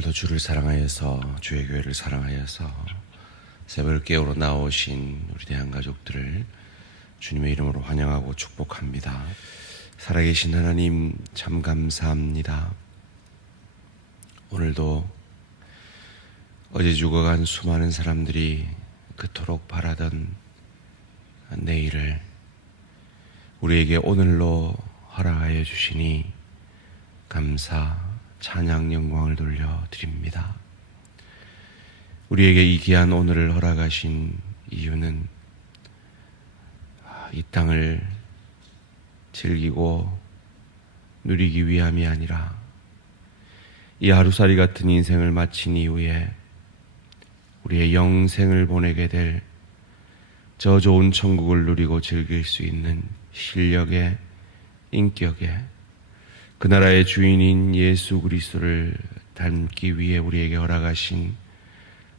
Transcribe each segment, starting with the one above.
오늘도 주를 사랑하여서 주의 교회를 사랑하여서 새벽을 깨우러 나오신 우리 대한가족들을 주님의 이름으로 환영하고 축복합니다. 살아계신 하나님 참 감사합니다. 오늘도 어제 죽어간 수많은 사람들이 그토록 바라던 내일을 우리에게 오늘로 허락하여 주시니 감사, 찬양, 영광을 돌려드립니다. 우리에게 이 귀한 오늘을 허락하신 이유는 이 땅을 즐기고 누리기 위함이 아니라 이 하루살이 같은 인생을 마친 이후에 우리의 영생을 보내게 될 저 좋은 천국을 누리고 즐길 수 있는 실력의, 인격의 그 나라의 주인인 예수 그리스도를 닮기 위해 우리에게 허락하신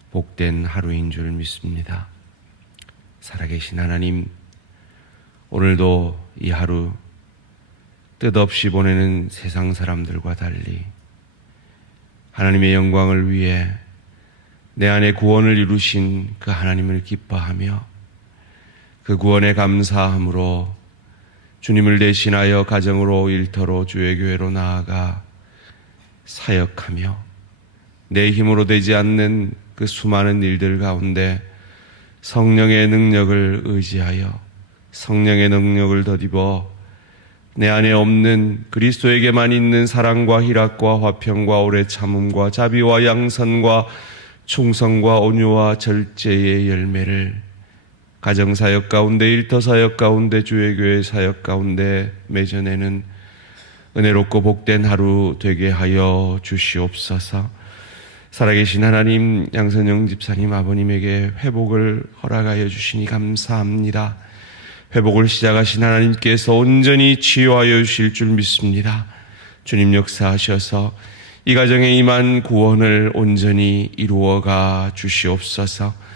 복된 하루인 줄 믿습니다. 살아계신 하나님, 오늘도 이 하루 뜻없이 보내는 세상 사람들과 달리 하나님의 영광을 위해 내 안에 구원을 이루신 그 하나님을 기뻐하며 그 구원에 감사함으로 주님을 대신하여 가정으로, 일터로, 주의 교회로 나아가 사역하며 내 힘으로 되지 않는 그 수많은 일들 가운데 성령의 능력을 의지하여 성령의 능력을 덧입어 내 안에 없는 그리스도에게만 있는 사랑과 희락과 화평과 오래 참음과 자비와 양선과 충성과 온유와 절제의 열매를 가정사역 가운데, 일터사역 가운데, 주의 교회 사역 가운데 맺어내는 은혜롭고 복된 하루 되게 하여 주시옵소서. 살아계신 하나님, 양선영 집사님 아버님에게 회복을 허락하여 주시니 감사합니다. 회복을 시작하신 하나님께서 온전히 치유하여 주실 줄 믿습니다. 주님 역사하셔서 이 가정에 임한 구원을 온전히 이루어가 주시옵소서.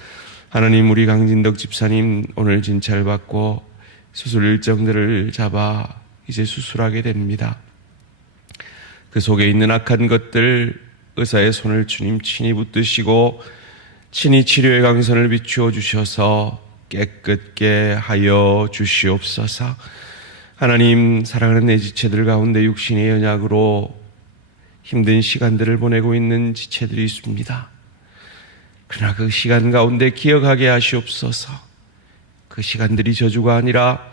하나님, 우리 강진덕 집사님 오늘 진찰받고 수술 일정들을 잡아 이제 수술하게 됩니다. 그 속에 있는 악한 것들 의사의 손을 주님 친히 붙드시고 친히 치료의 강선을 비추어 주셔서 깨끗게 하여 주시옵소서. 하나님, 사랑하는 내 지체들 가운데 육신의 연약으로 힘든 시간들을 보내고 있는 지체들이 있습니다. 그러나 그 시간 가운데 기억하게 하시옵소서. 그 시간들이 저주가 아니라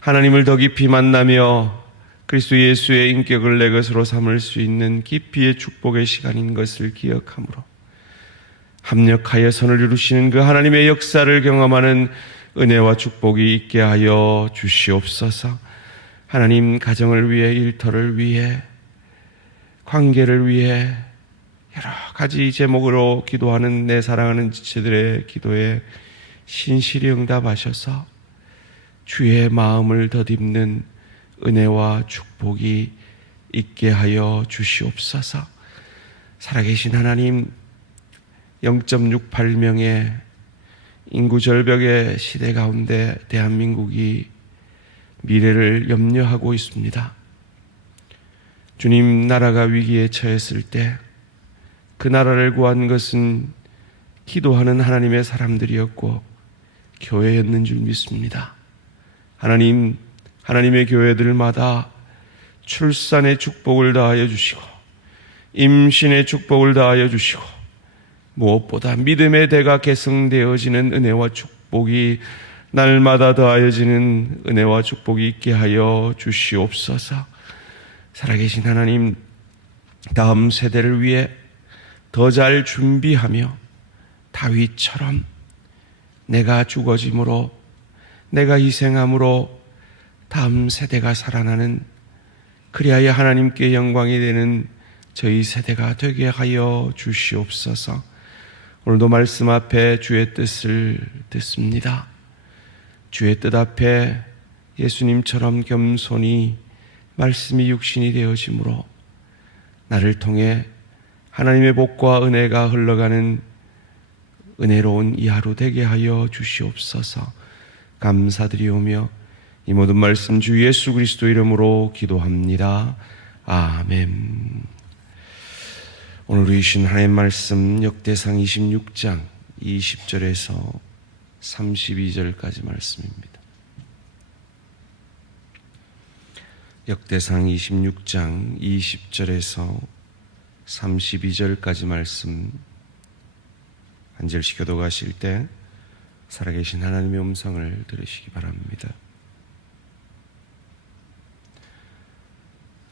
하나님을 더 깊이 만나며 그리스도 예수의 인격을 내 것으로 삼을 수 있는 깊이의 축복의 시간인 것을 기억함으로 합력하여 선을 이루시는 그 하나님의 역사를 경험하는 은혜와 축복이 있게 하여 주시옵소서. 하나님, 가정을 위해, 일터를 위해, 관계를 위해 여러 가지 제목으로 기도하는 내 사랑하는 지체들의 기도에 신실히 응답하셔서 주의 마음을 덧입는 은혜와 축복이 있게 하여 주시옵소서. 살아계신 하나님, 0.68명의 인구 절벽의 시대 가운데 대한민국이 미래를 염려하고 있습니다. 주님, 나라가 위기에 처했을 때 그 나라를 구한 것은 기도하는 하나님의 사람들이었고 교회였는 줄 믿습니다. 하나님, 하나님의 교회들마다 출산의 축복을 다하여 주시고 임신의 축복을 다하여 주시고 무엇보다 믿음의 대가 계승되어지는 은혜와 축복이 날마다 더하여지는 은혜와 축복이 있게 하여 주시옵소서. 살아계신 하나님, 다음 세대를 위해 더 잘 준비하며 다윗처럼 내가 죽어짐으로, 내가 희생함으로 다음 세대가 살아나는, 그리하여 하나님께 영광이 되는 저희 세대가 되게 하여 주시옵소서. 오늘도 말씀 앞에 주의 뜻을 듣습니다. 주의 뜻 앞에 예수님처럼 겸손히 말씀이 육신이 되어짐으로 나를 통해 하나님의 복과 은혜가 흘러가는 은혜로운 이 하루 되게 하여 주시옵소서. 감사드리오며 이 모든 말씀 주 예수 그리스도 이름으로 기도합니다. 아멘. 오늘 주신 하나님의 말씀 역대상 26장 20절에서 32절까지 말씀입니다. 역대상 26장 20절에서 32절까지 말씀 한 절씩 교독하실 때 살아계신 하나님의 음성을 들으시기 바랍니다.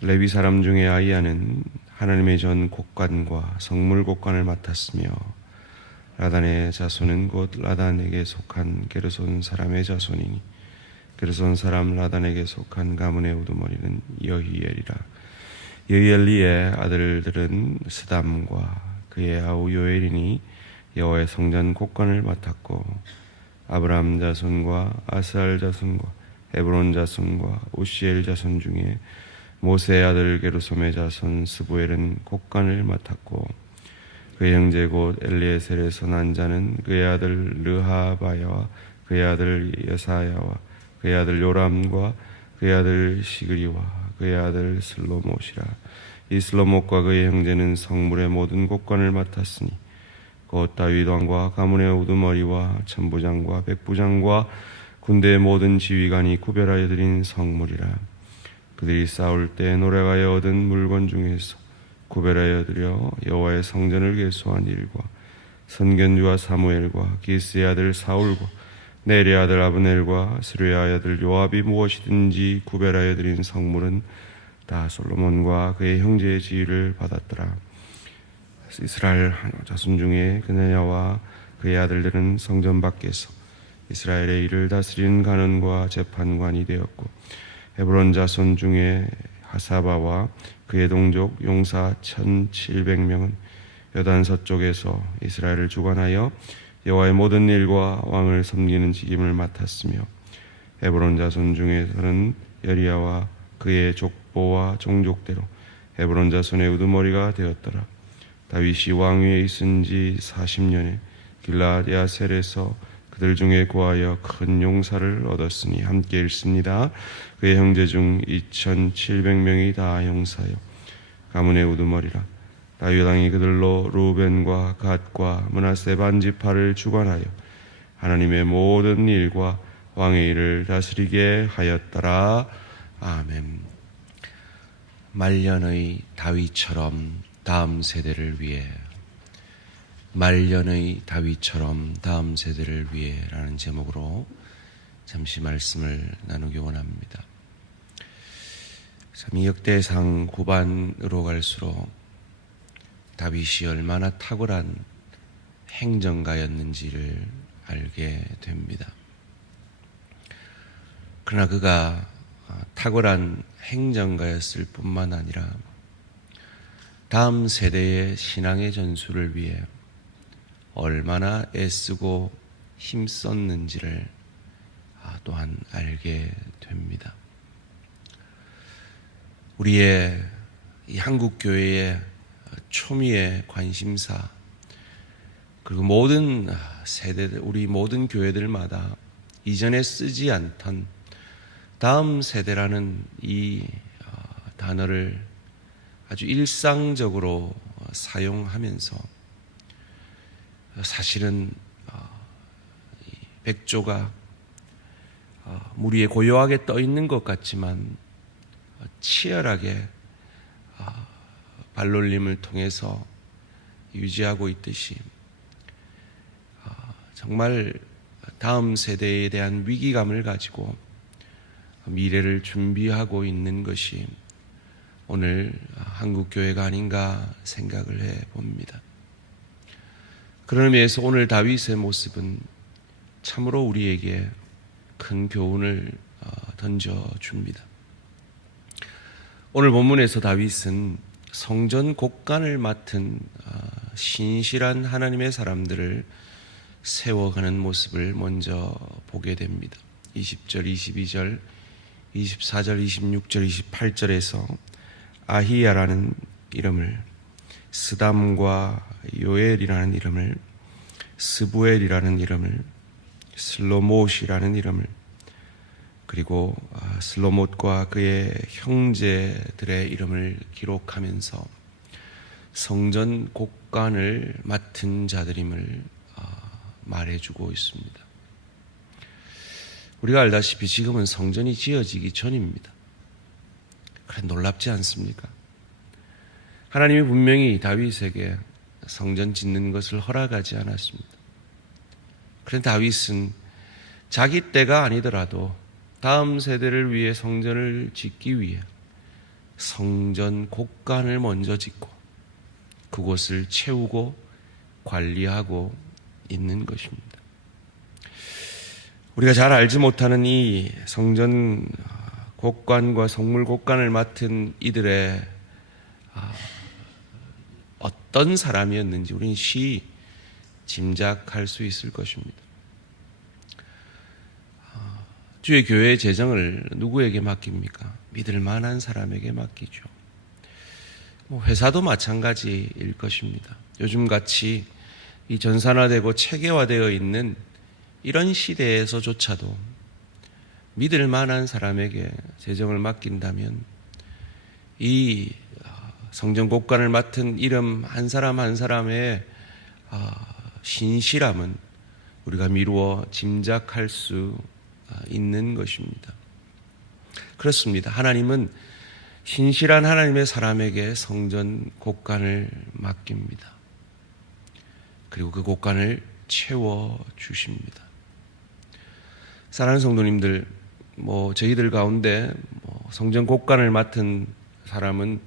레위 사람 중에 아이야는 하나님의 전 곡관과 성물 곡관을 맡았으며 라단의 자손은 곧 라단에게 속한 게르손 사람의 자손이니 게르손 사람 라단에게 속한 가문의 우두머리는 여히엘이라. 여히엘리의 아들들은 스담과 그의 아우 요엘이니 여호와의 성전 곡관을 맡았고 아브라함 자손과 아스알 자손과 헤브론 자손과 우시엘 자손 중에 모세의 아들 게르솜의 자손 스부엘은 곡관을 맡았고 그의 형제 곧 엘리에셀에서 난 자는 그의 아들 르하바야와 그의 아들 여사야와 그의 아들 요람과 그의 아들 시그리와 그의 아들 슬로못이라. 이 슬로못과 그의 형제는 성물의 모든 곡관을 맡았으니 곧 다윗 왕과 가문의 우두머리와 천부장과 백부장과 군대의 모든 지휘관이 구별하여 드린 성물이라. 그들이 싸울 때 노래하여 얻은 물건 중에서 구별하여 드려 여호와의 성전을 계수한 일과 선견주와 사무엘과 기스의 아들 사울과 네리의 아들 아브넬과 스루야의 아들 요압이 무엇이든지 구별하여 드린 성물은 다 솔로몬과 그의 형제의 지휘를 받았더라. 이스라엘 자손 중에 그네야와 그의 아들들은 성전 밖에서 이스라엘의 일을 다스리는 간원과 재판관이 되었고 헤브론 자손 중에 하사바와 그의 동족 용사 1700명은 여단 서쪽에서 이스라엘을 주관하여 여호와의 모든 일과 왕을 섬기는 직임을 맡았으며 헤브론 자손 중에서는 여리야와 그의 족보와 종족대로 헤브론 자손의 우두머리가 되었더라. 다윗이 왕위에 있은 지 40년에 길르앗 야셀에서 그들 중에 구하여 큰 용사를 얻었으니 함께 읽습니다. 그의 형제 중 2700명이 다 용사요 가문의 우두머리라. 다윗 왕이 그들로 루벤과 갓과 므낫세 반지파를 주관하여 하나님의 모든 일과 왕의 일을 다스리게 하였더라. 아멘. 말년의 다윗처럼 다음 세대를 위해, 말년의 다윗처럼 다음 세대를 위해 라는 제목으로 잠시 말씀을 나누기 원합니다. 참 이 역대상 후반으로 갈수록 다윗이 얼마나 탁월한 행정가였는지를 알게 됩니다. 그러나 그가 탁월한 행정가였을 뿐만 아니라 다음 세대의 신앙의 전수를 위해 얼마나 애쓰고 힘썼는지를 또한 알게 됩니다. 우리의 이 한국교회의 초미의 관심사, 그리고 모든 세대들, 우리 모든 교회들마다 이전에 쓰지 않던 다음 세대라는 이 단어를 아주 일상적으로 사용하면서 사실은 백조가 물 위에 고요하게 떠 있는 것 같지만 치열하게 발놀림을 통해서 유지하고 있듯이 정말 다음 세대에 대한 위기감을 가지고 미래를 준비하고 있는 것이 오늘 한국교회가 아닌가 생각을 해봅니다. 그런 의미에서 오늘 다윗의 모습은 참으로 우리에게 큰 교훈을 던져줍니다. 오늘 본문에서 다윗은 성전 곡관을 맡은 신실한 하나님의 사람들을 세워가는 모습을 먼저 보게 됩니다. 20절, 22절, 24절, 26절, 28절에서 아히야라는 이름을, 스담과 요엘이라는 이름을, 스부엘이라는 이름을, 슬로못이라는 이름을, 그리고 슬로못과 그의 형제들의 이름을 기록하면서 성전 곡관을 맡은 자들임을 말해주고 있습니다. 우리가 알다시피 지금은 성전이 지어지기 전입니다. 그래 놀랍지 않습니까? 하나님이 분명히 다윗에게 성전 짓는 것을 허락하지 않았습니다. 그런데 다윗은 자기 때가 아니더라도 다음 세대를 위해 성전을 짓기 위해 성전 곡관을 먼저 짓고 그곳을 채우고 관리하고 있는 것입니다. 우리가 잘 알지 못하는 이 성전 곡관과 성물 곡관을 맡은 이들의 어떤 사람이었는지 우리는 쉬이 짐작할 수 있을 것입니다. 주의 교회의 재정을 누구에게 맡깁니까? 믿을 만한 사람에게 맡기죠. 회사도 마찬가지일 것입니다. 요즘같이 이 전산화되고 체계화되어 있는 이런 시대에서조차도 믿을 만한 사람에게 재정을 맡긴다면 이 성전 곡관을 맡은 이름 한 사람 한 사람의 신실함은 우리가 미루어 짐작할 수 있는 것입니다. 그렇습니다. 하나님은 신실한 하나님의 사람에게 성전 곡관을 맡깁니다. 그리고 그 곡관을 채워 주십니다. 사랑하는 성도님들, 저희들 가운데 성전 곡관을 맡은 사람은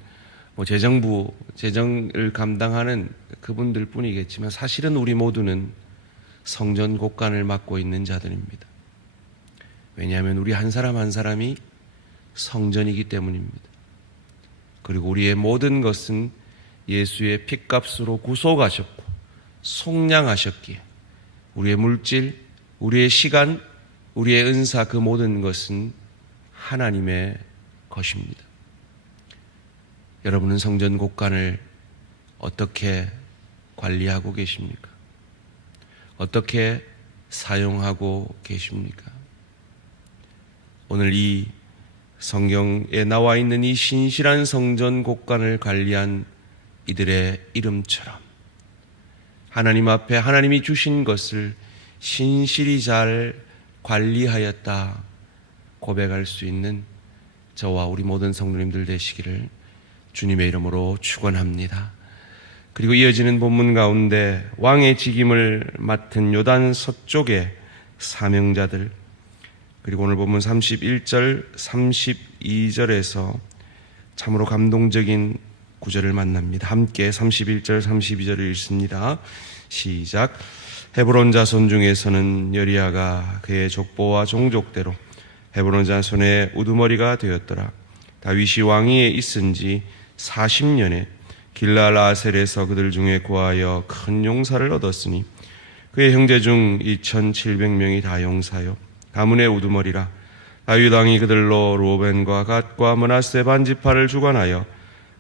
재정을 감당하는 그분들 뿐이겠지만 사실은 우리 모두는 성전 곡관을 맡고 있는 자들입니다. 왜냐하면 우리 한 사람 한 사람이 성전이기 때문입니다. 그리고 우리의 모든 것은 예수의 핏값으로 구속하셨고 속량하셨기에 우리의 물질, 우리의 시간, 우리의 은사 그 모든 것은 하나님의 것입니다. 여러분은 성전 곡관을 어떻게 관리하고 계십니까? 어떻게 사용하고 계십니까? 오늘 이 성경에 나와 있는 이 신실한 성전 곡관을 관리한 이들의 이름처럼 하나님 앞에 하나님이 주신 것을 신실히 잘 관리하였다 고백할 수 있는 저와 우리 모든 성도님들 되시기를 주님의 이름으로 축원합니다. 그리고 이어지는 본문 가운데 왕의 직임을 맡은 요단 서쪽의 사명자들, 그리고 오늘 본문 31절, 32절에서 참으로 감동적인 구절을 만납니다. 함께 31절, 32절을 읽습니다. 시작. 헤브론 자손 중에서는 여리야가 그의 족보와 종족대로 헤브론 자손의 우두머리가 되었더라. 다윗이 왕위에 있은 지 40년에 길랄 아셀에서 그들 중에 구하여 큰 용사를 얻었으니 그의 형제 중 2700명이 다 용사요 가문의 우두머리라. 다윗 왕이 그들로 루벤과 갓과 므낫세 반지파를 주관하여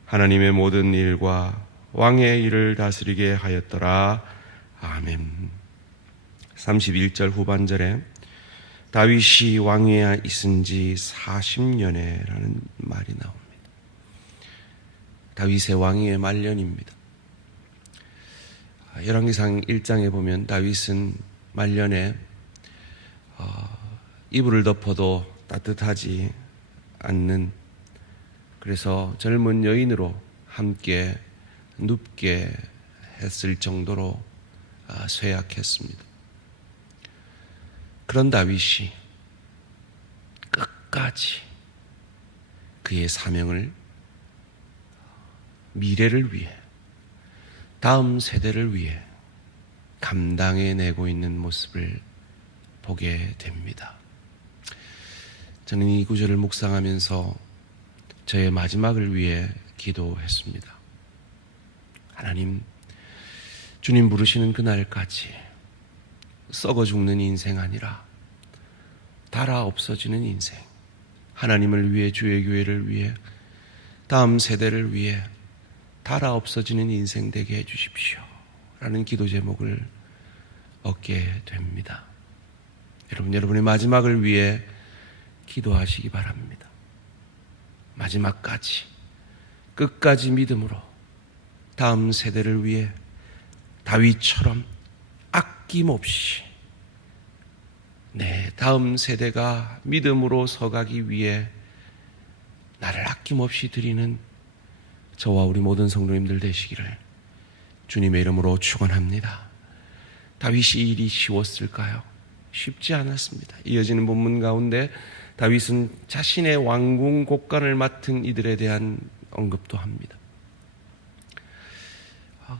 하나님의 모든 일과 왕의 일을 다스리게 하였더라. 아멘. 31절 후반절에 다윗이 왕위에 있은 지 40년에 라는 말이 나옵니다. 다윗의 왕위의 말년입니다. 열왕기상 1장에 보면 다윗은 말년에 이불을 덮어도 따뜻하지 않는, 그래서 젊은 여인으로 함께 눕게 했을 정도로 쇠약했습니다. 그런 다윗이 끝까지 그의 사명을 미래를 위해, 다음 세대를 위해 감당해내고 있는 모습을 보게 됩니다. 저는 이 구절을 묵상하면서 저의 마지막을 위해 기도했습니다. 하나님, 주님 부르시는 그날까지 썩어 죽는 인생 아니라 닳아 없어지는 인생, 하나님을 위해, 주의 교회를 위해, 다음 세대를 위해 닳아 없어지는 인생 되게 해주십시오 라는 기도 제목을 얻게 됩니다. 여러분의 마지막을 위해 기도하시기 바랍니다. 마지막까지 끝까지 믿음으로 다음 세대를 위해 다윗처럼 아낌없이 다음 세대가 믿음으로 서가기 위해 나를 아낌없이 드리는 저와 우리 모든 성도님들 되시기를 주님의 이름으로 축원합니다. 다윗이 일이 쉬웠을까요? 쉽지 않았습니다. 이어지는 본문 가운데 다윗은 자신의 왕궁 곳간을 맡은 이들에 대한 언급도 합니다.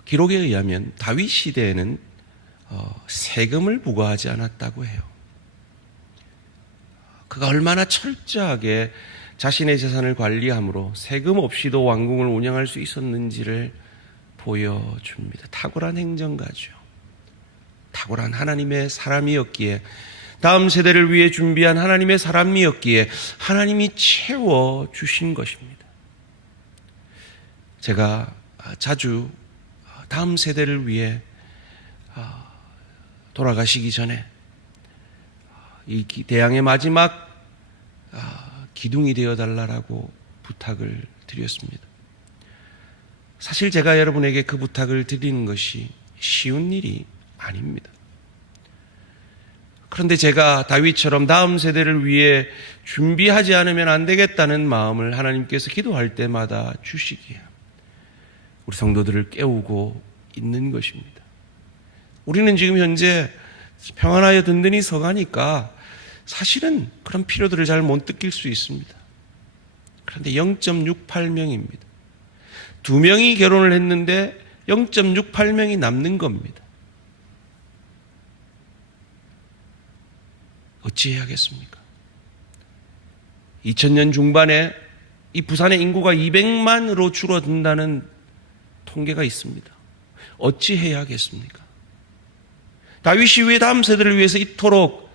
기록에 의하면 다윗 시대에는 세금을 부과하지 않았다고 해요. 그가 얼마나 철저하게 자신의 재산을 관리함으로 세금 없이도 왕궁을 운영할 수 있었는지를 보여줍니다. 탁월한 행정가죠. 탁월한 하나님의 사람이었기에, 다음 세대를 위해 준비한 하나님의 사람이었기에 하나님이 채워주신 것입니다. 제가 자주 다음 세대를 위해 돌아가시기 전에 이 대양의 마지막 기둥이 되어달라고 부탁을 드렸습니다. 사실 제가 여러분에게 그 부탁을 드리는 것이 쉬운 일이 아닙니다. 그런데 제가 다윗처럼 다음 세대를 위해 준비하지 않으면 안 되겠다는 마음을 하나님께서 기도할 때마다 주시기에 우리 성도들을 깨우고 있는 것입니다. 우리는 지금 현재 평안하여 든든히 서가니까 사실은 그런 필요들을 잘 못 느낄 수 있습니다. 그런데 0.68명입니다. 2명이 결혼을 했는데 0.68명이 남는 겁니다. 어찌해야겠습니까? 2000년 중반에 이 부산의 인구가 200만으로 줄어든다는 통계가 있습니다. 어찌해야겠습니까? 다윗이 왜 다음 세대를 위해서 이토록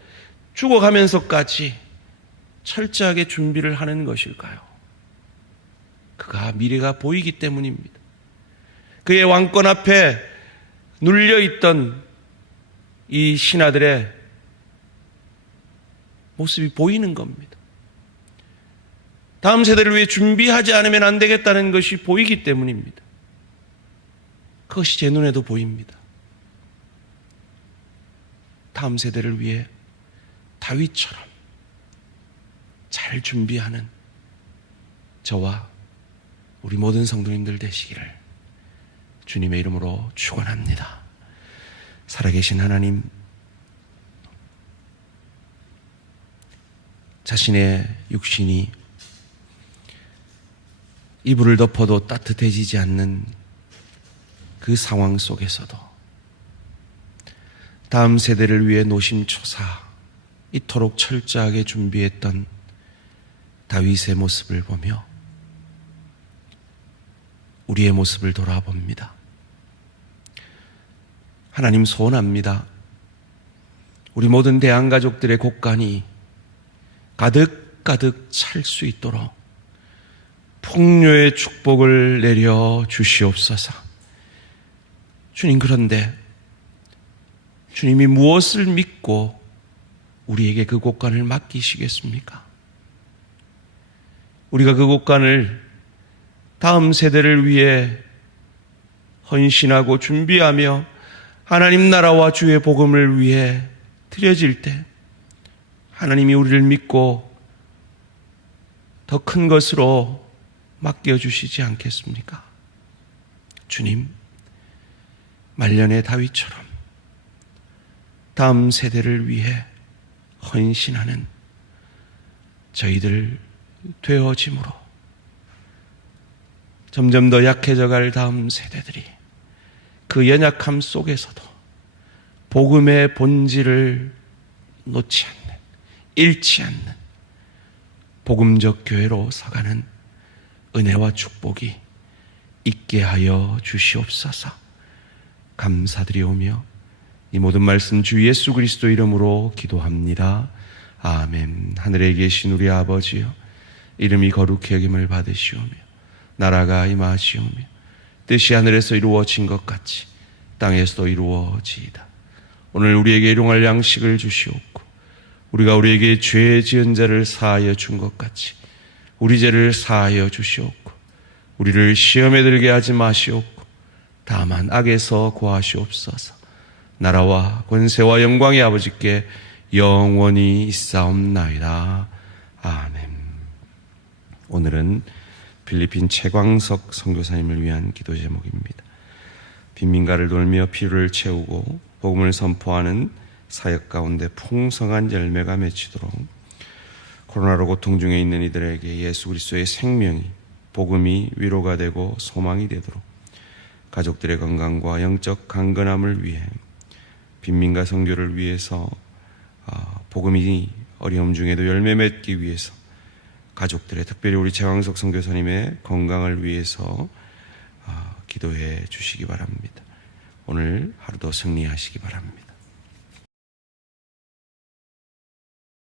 죽어가면서까지 철저하게 준비를 하는 것일까요? 그가 미래가 보이기 때문입니다. 그의 왕권 앞에 눌려있던 이 신하들의 모습이 보이는 겁니다. 다음 세대를 위해 준비하지 않으면 안 되겠다는 것이 보이기 때문입니다. 그것이 제 눈에도 보입니다. 다음 세대를 위해 다윗처럼 잘 준비하는 저와 우리 모든 성도님들 되시기를 주님의 이름으로 축원합니다. 살아계신 하나님, 자신의 육신이 이불을 덮어도 따뜻해지지 않는 그 상황 속에서도 다음 세대를 위해 노심초사 이토록 철저하게 준비했던 다윗의 모습을 보며 우리의 모습을 돌아봅니다. 하나님, 소원합니다. 우리 모든 대한가족들의 곳간이 가득가득 찰 수 있도록 풍요의 축복을 내려 주시옵소서. 주님, 그런데 주님이 무엇을 믿고 우리에게 그 곳간을 맡기시겠습니까? 우리가 그 곳간을 다음 세대를 위해 헌신하고 준비하며 하나님 나라와 주의 복음을 위해 드려질 때 하나님이 우리를 믿고 더 큰 것으로 맡겨주시지 않겠습니까? 주님, 말년의 다윗처럼 다음 세대를 위해 헌신하는 저희들 되어짐으로 점점 더 약해져갈 다음 세대들이 그 연약함 속에서도 복음의 본질을 놓지 않는, 잃지 않는 복음적 교회로 서가는 은혜와 축복이 있게 하여 주시옵소서. 감사드리오며 이 모든 말씀 주 예수 그리스도 이름으로 기도합니다. 아멘. 하늘에 계신 우리 아버지여, 이름이 거룩히 여김을 받으시오며 나라가 임하시오며 뜻이 하늘에서 이루어진 것 같이 땅에서도 이루어지이다. 오늘 우리에게 일용할 양식을 주시옵고 우리가 우리에게 죄 지은 자를 사하여 준 것 같이 우리 죄를 사하여 주시옵고 우리를 시험에 들게 하지 마시옵고 다만 악에서 구하시옵소서. 나라와 권세와 영광의 아버지께 영원히 있사옵나이다. 아멘. 오늘은 필리핀 최광석 선교사님을 위한 기도 제목입니다. 빈민가를 돌며 피를 채우고 복음을 선포하는 사역 가운데 풍성한 열매가 맺히도록 코로나로 고통 중에 있는 이들에게 예수 그리스도의 생명이, 복음이 위로가 되고 소망이 되도록 가족들의 건강과 영적 강건함을 위해 빈민가 선교를 위해서 복음이 어려움 중에도 열매 맺기 위해서 가족들의, 특별히 우리 최광석 선교사님의 건강을 위해서 기도해 주시기 바랍니다. 오늘 하루도 승리하시기 바랍니다.